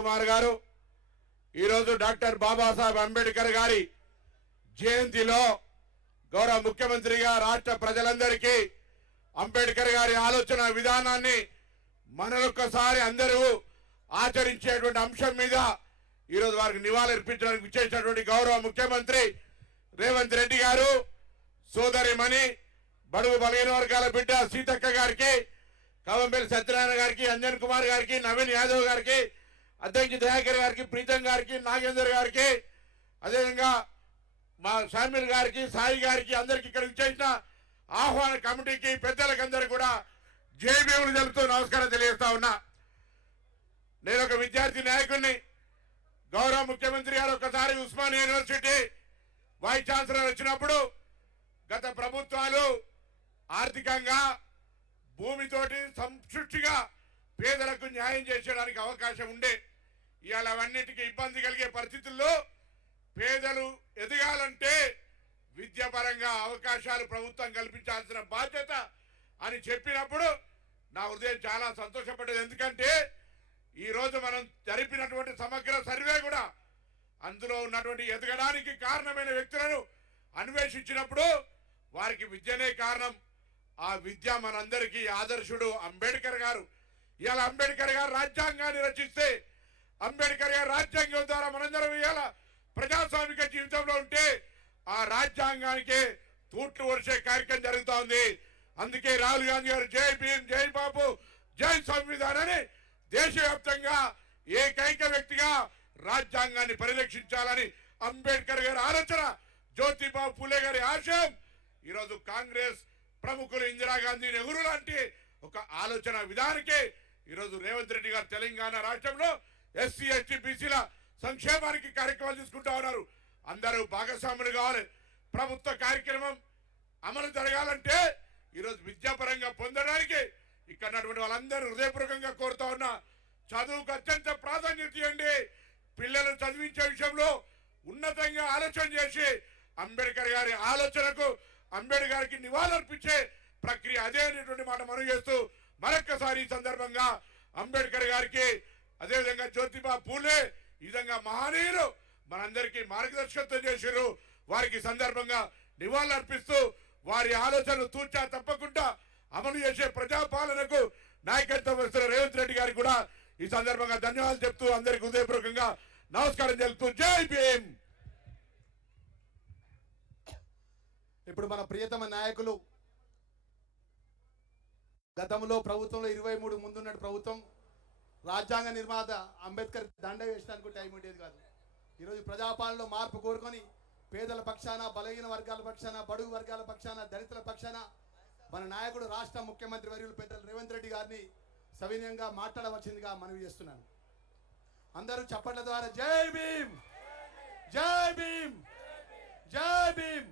కుమార్ గారు ఈరోజు డాక్టర్ బాబాసాహెబ్ అంబేద్కర్ గారి జయంతిలో గౌరవ ముఖ్యమంత్రిగా రాష్ట్ర ప్రజలందరికీ అంబేద్కర్ గారి ఆలోచన విధానాన్ని మనొక్కసారి అందరూ ఆచరించేటువంటి అంశం మీద ఈరోజు వారికి నివాళులర్పించడానికి విచ్చేసినటువంటి గౌరవ ముఖ్యమంత్రి రేవంత్ రెడ్డి గారు, సోదరిమణి బడుగు బలహీన వర్గాల బిడ్డ సీతక్క గారికి, కవంపల్లి సత్యనారాయణ గారికి, అంజన్ కుమార్ గారికి, నవీన్ యాదవ్ గారికి, అధ్యక్ష దయాకర్ గారికి, ప్రీతం గారికి, నాగేందర్ గారికి, అదేవిధంగా మా షామిల్ గారికి, సాయి గారికి, అందరికి ఇక్కడ విచ్చేసిన ఆహ్వాన కమిటీకి పెద్దలకందరూ కూడా జేబీలు తెలుపుతూ నమస్కారం తెలియజేస్తా ఉన్నా. నేను ఒక విద్యార్థి నాయకుడిని. గౌరవ ముఖ్యమంత్రి గారు ఒకసారి ఉస్మానియా యూనివర్సిటీ వైస్ ఛాన్సలర్ వచ్చినప్పుడు గత ప్రభుత్వాలు ఆర్థికంగా భూమితోటి సంతృష్టిగా పేదలకు న్యాయం చేసేయడానికి అవకాశం ఉండే. ఇవాళ అవన్నిటికీ ఇబ్బంది కలిగే పరిస్థితుల్లో పేదలు ఎదగాలంటే విద్యాపరంగా అవకాశాలు ప్రభుత్వం కల్పించాల్సిన బాధ్యత అని చెప్పినప్పుడు నా హృదయం చాలా సంతోషపడ్డది. ఎందుకంటే ఈరోజు మనం జరిపినటువంటి సమగ్ర సర్వే కూడా అందులో ఉన్నటువంటి ఎదగడానికి కారణమైన వ్యక్తులను అన్వేషించినప్పుడు వారికి విద్యనే కారణం. ఆ విద్య మనందరికీ ఆదర్శుడు అంబేద్కర్ గారు. ఇవాళ అంబేద్కర్ గారు రాజ్యాంగాన్ని రచిస్తే, అంబేద్కర్ గారు రాజ్యాంగం ద్వారా మనందరం ఇవాళ ప్రజాస్వామిక జీవితంలో ఉంటే ఆ రాజ్యాంగానికే తూట్లు వర్షే కార్యక్రమం జరుగుతూ ఉంది. అందుకే రాహుల్ గాంధీ గారు జై భీమ్, జై బాబు, జై సంవిధానాన్ని దేశవ్యాప్తంగా ఏకైక వ్యక్తిగా రాజ్యాంగాన్ని పరిరక్షించాలని అంబేద్కర్ గారి ఆలోచన, జ్యోతిబాబు పూలే గారి ఆశయం ఈరోజు కాంగ్రెస్ ప్రముఖులు ఇందిరాగాంధీ, నెహ్రూ లాంటి ఒక ఆలోచన విధానికే ఈరోజు రేవంత్ రెడ్డి గారు తెలంగాణ రాష్ట్రంలో ఎస్సీ ఎస్టీ బీసీల సంక్షేమానికి కార్యక్రమాలు తీసుకుంటా ఉన్నారు. అందరూ భాగస్వాములు కావాలి. ప్రభుత్వ కార్యక్రమం అమలు జరగాలంటే ఈరోజు విద్యాపరంగా పొందడానికి ఇక్కడ ఉన్నటువంటి వాళ్ళందరూ హృదయపూర్వకంగా కోరుతా ఉన్నా. చదువుకు అత్యంత ప్రాధాన్యత ఇవ్వండి. పిల్లలను చదివించే విషయంలో ఉన్నతంగా ఆలోచన చేసి అంబేద్కర్ గారి ఆలోచనకు, అంబేద్కర్ గారికి నివాళులర్పించే ప్రక్రియ అదే అనేటువంటి మాట మనం చేస్తూ మరొక్కసారి ఈ సందర్భంగా అంబేద్కర్ గారికి, అదేవిధంగా జ్యోతిబాబు పూలే ఈ విధంగా మహనీయులు మనందరికీ మార్గదర్శకత్వం చేశారు. వారికి సందర్భంగా నివాళులర్పిస్తూ వారి ఆలోచనలు తూచా తప్పకుండా అమలు చేసే ప్రజాపాలనకు నాయకత్వం వస్తున్న రేవంత్ రెడ్డి గారికి కూడా ఈ సందర్భంగా ధన్యవాదాలు చెప్తూ అందరికి హృదయపూర్వకంగా నమస్కారం తెలుపుతూ జై భీమ్. ఇప్పుడు మన ప్రియతమ నాయకులు గతంలో ప్రభుత్వంలో 23 ముందున్న ప్రభుత్వం రాజ్యాంగ నిర్మాత అంబేద్కర్ దండ వేయడానికి టైం ఉండేది కాదు. ఈరోజు ప్రజాపాలనలో మార్పు కోరుకొని పేదల పక్షాన, బలహీన వర్గాల పక్షాన, బడుగు వర్గాల పక్షాన, దళితుల పక్షాన మన నాయకుడు రాష్ట్ర ముఖ్యమంత్రి వర్యులు పెద్దలు రేవంత్ రెడ్డి గారిని సవినయంగా మాట్లాడవలసిందిగా మనవి చేస్తున్నాను. అందరూ చప్పట్ల ద్వారా జై భీమ్, జై భీమ్, జై భీమ్.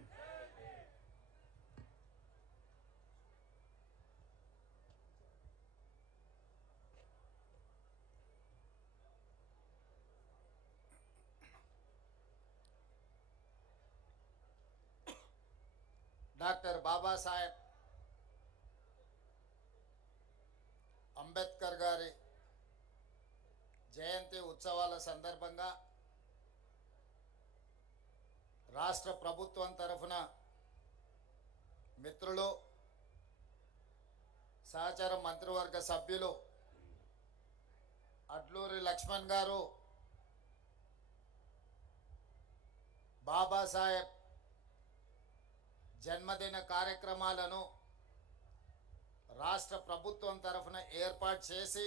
డాక్టర్ బాబాసాహెబ్ అంబేద్కర్ గారి జయంతి ఉత్సవాల సందర్భంగా రాష్ట్ర ప్రభుత్వం తరఫున మిత్రులు, సహచర మంత్రివర్గ సభ్యులు అడ్లూరి లక్ష్మణ్ గారు బాబాసాహెబ్ జన్మదిన కార్యక్రమాలను రాష్ట్ర ప్రభుత్వం తరఫున ఏర్పాటు చేసి